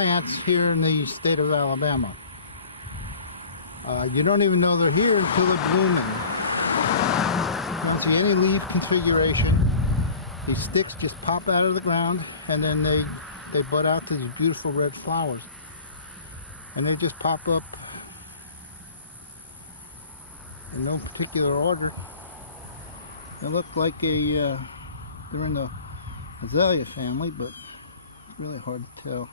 plants here in the state of Alabama. You don't even know they're here until they're blooming. You don't see any leaf configuration. These sticks just pop out of the ground, and then they bud out to these beautiful red flowers. And they just pop up in no particular order. They look like they're in the azalea family, but it's really hard to tell.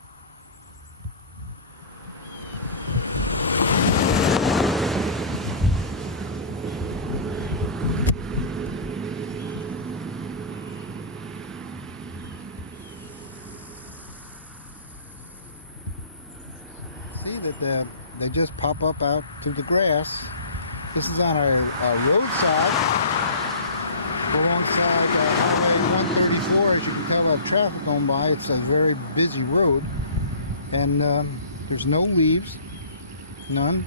See that they just pop up out through the grass. This is on a roadside. Alongside Highway 134, as you can tell by the traffic going by, it's a very busy road, and there's no leaves, none,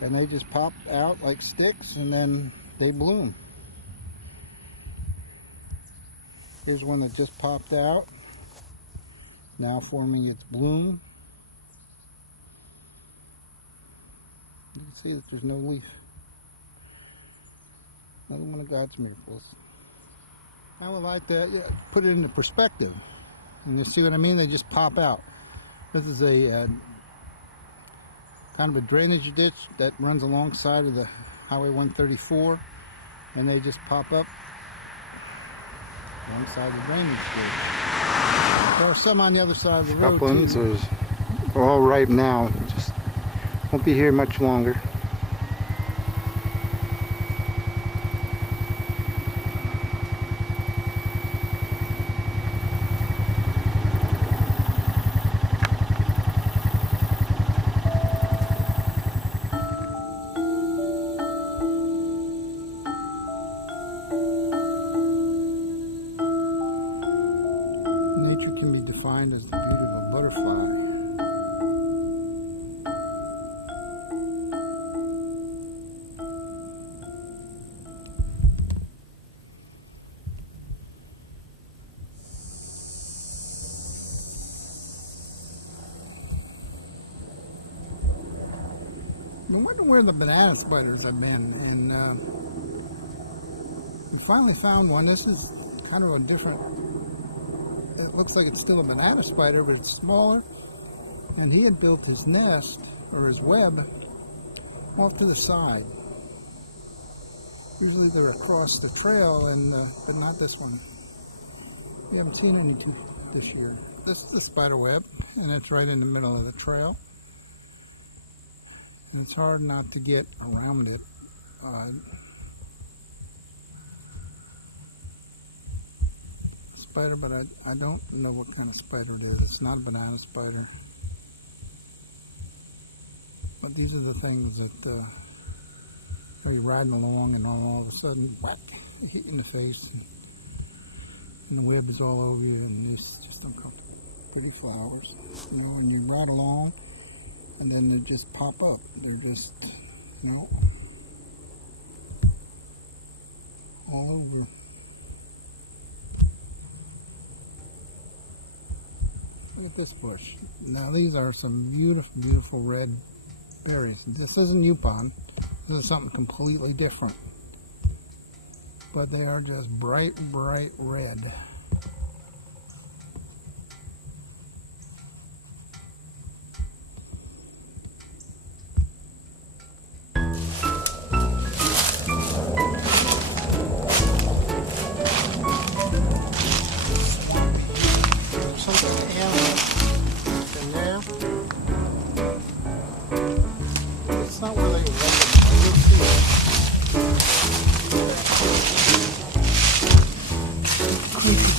and they just pop out like sticks, and then they bloom. Here's one that just popped out, now forming its bloom. You can see that there's no leaf. Another one of God's miracles. I would like to put it into perspective. And you see what I mean? They just pop out. This is a kind of a drainage ditch that runs alongside of the Highway 134. And they just pop up alongside the drainage ditch. There are some on the other side of the road. Uplands are all ripe now. Just won't be here much longer. Nature can be defined as the beauty of a butterfly. I wonder where the banana spiders have been, and we finally found one. This is kind of a different, it looks like it's still a banana spider, but it's smaller, and he had built his nest, or his web, off to the side. Usually they're across the trail, and but not this one. We haven't seen any this year. This is the spider web, and it's right in the middle of the trail. And it's hard not to get around it. Spider, but I don't know what kind of spider it is. It's not a banana spider. But these are the things that you're riding along, and all of a sudden, whack, you hit you in the face, and the web is all over you, and it's just uncomfortable. Pretty flowers, you know, and you ride along, and then they just pop up. They're just, you know, all over. Look at this bush. Now these are some beautiful, beautiful red berries. This isn't Yupon. This is something completely different. But they are just bright, bright red. It's not where they lay them. You'll see it. Creepy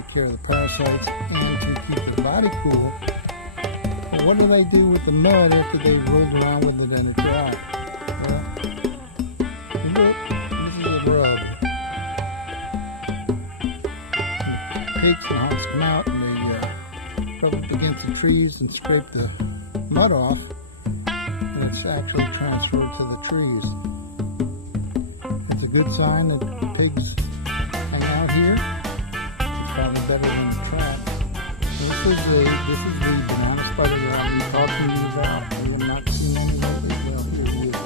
take care of the parasites and to keep their body cool. But what do they do with the mud after they've rolled around with it and it dry? Well, look, this is a rub. The pigs and hogs come out and they rub up against the trees and scrape the mud off, and it's actually transferred to the trees. It's a good sign that the pigs hang out here. It's probably better than the trap. This is the banana spider that I've been talking to you about. We have not seen any like this out here yet.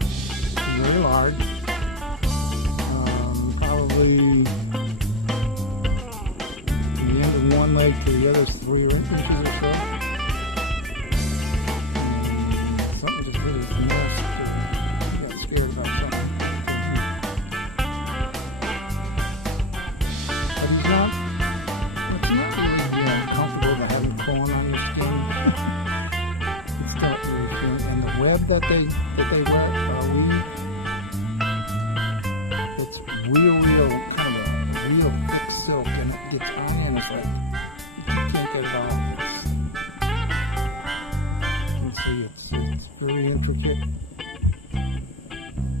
It's very large. Probably from the end of one leg to the other is 3 inches or so. Something just really messed. I got scared about something. But he's not really comfortable to have him pulling on your skin. It's not really good. And the web that they weave, it's real kind of a real thick silk, and it gets on you and it's like you can't get it off. You can see it's very intricate,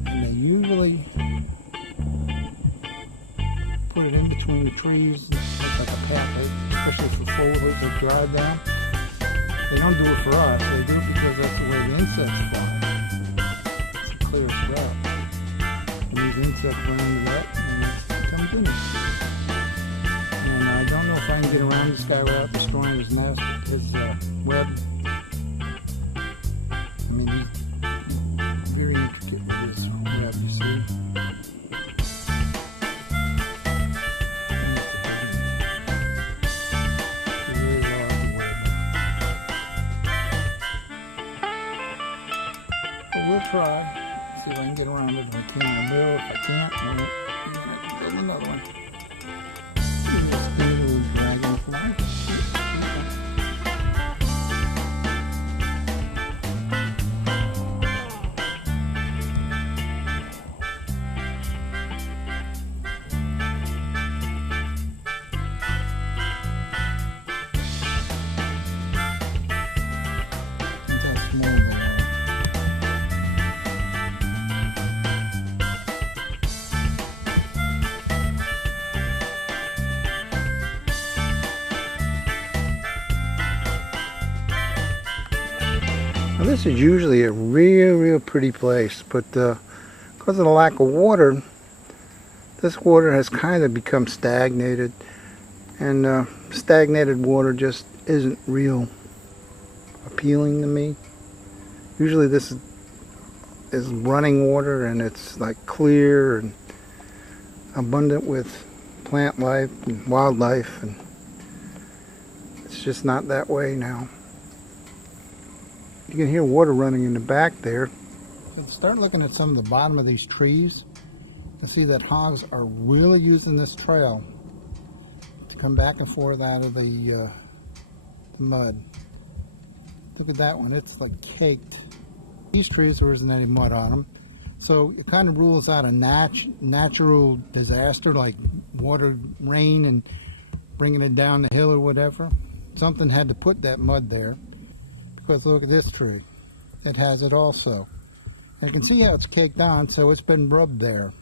and they usually put it in between the trees, like a path, especially for foliage that dry down. They don't do it for us, they do it because that's the way the insects fly. It's a clear sweat. And these insects run into that and it comes in. And I don't know if I can get around this guy without destroying his nest, his web. I mean, he's very intricate with his web, you see. We'll try. See if I can get around it. If I can, I will. If I can't, I can build another one. This little dragonfly. Look how small they are. Now this is usually a real pretty place, but because of the lack of water, this water has kind of become stagnated, and stagnated water just isn't real appealing to me. Usually this is running water, and it's like clear and abundant with plant life and wildlife, and it's just not that way now. You can hear water running in the back there. Start looking at some of the bottom of these trees and see that hogs are really using this trail to come back and forth out of the mud. Look at that one, it's like caked. These trees, there isn't any mud on them, so it kind of rules out a natural disaster like water, rain, and bringing it down the hill or whatever. Something had to put that mud there. Because look at this tree, it has it also. And you can see how it's caked on, so it's been rubbed there.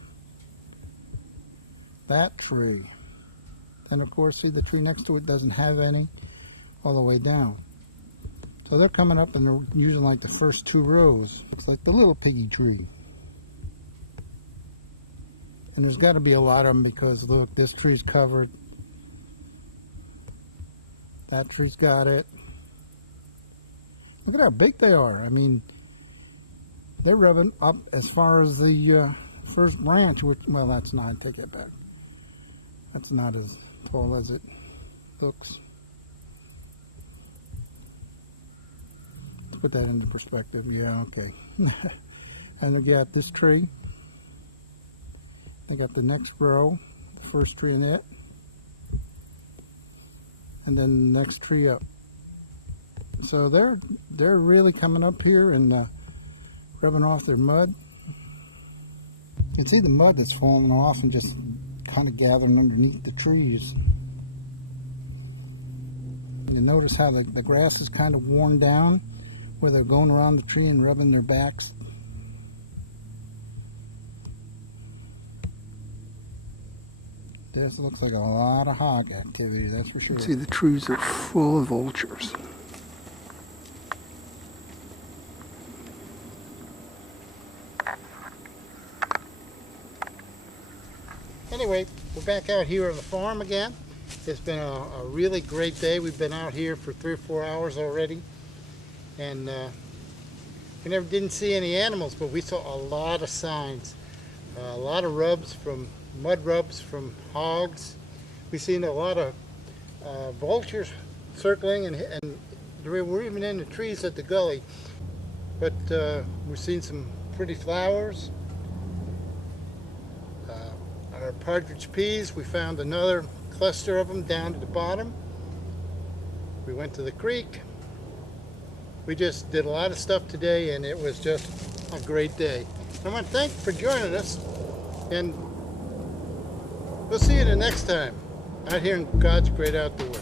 That tree. Then of course, see the tree next to it doesn't have any all the way down. So they're coming up and they're using like the first 2 rows. It's like the little piggy tree. And there's got to be a lot of them because look, this tree's covered. That tree's got it. Look at how big they are. I mean, they're rubbing up as far as the first branch, which, well, that's not, I take it back. That's not as tall as it looks. Let's put that into perspective. Yeah, okay. And they got this tree. They got the next row, the first tree in it. And then the next tree up. So they're really coming up here and rubbing off their mud. You can see the mud that's falling off and just kind of gathering underneath the trees. And then the next tree up. So they're really coming up here and rubbing off their mud. You can see the mud that's falling off and just kind of gathering underneath the trees. And then the next tree up. So they're really coming up here and rubbing off their mud. You can see the mud that's falling off and just kind of gathering underneath the trees. You notice how the grass is kind of worn down, where they're going around the tree and rubbing their backs. This looks like a lot of hog activity, that's for sure. See, the trees are full of vultures. Anyway, we're back out here on the farm again. It's been a really great day. We've been out here for 3 or 4 hours already. And we didn't see any animals, but we saw a lot of signs. A lot of mud rubs from hogs. We've seen a lot of vultures circling, and we're even in the trees at the gully. But we've seen some pretty flowers. Our partridge peas, we found another cluster of them down at the bottom. We went to the creek. We just did a lot of stuff today, and it was just a great day. I want to thank you for joining us, and we'll see you the next time out here in God's great outdoors.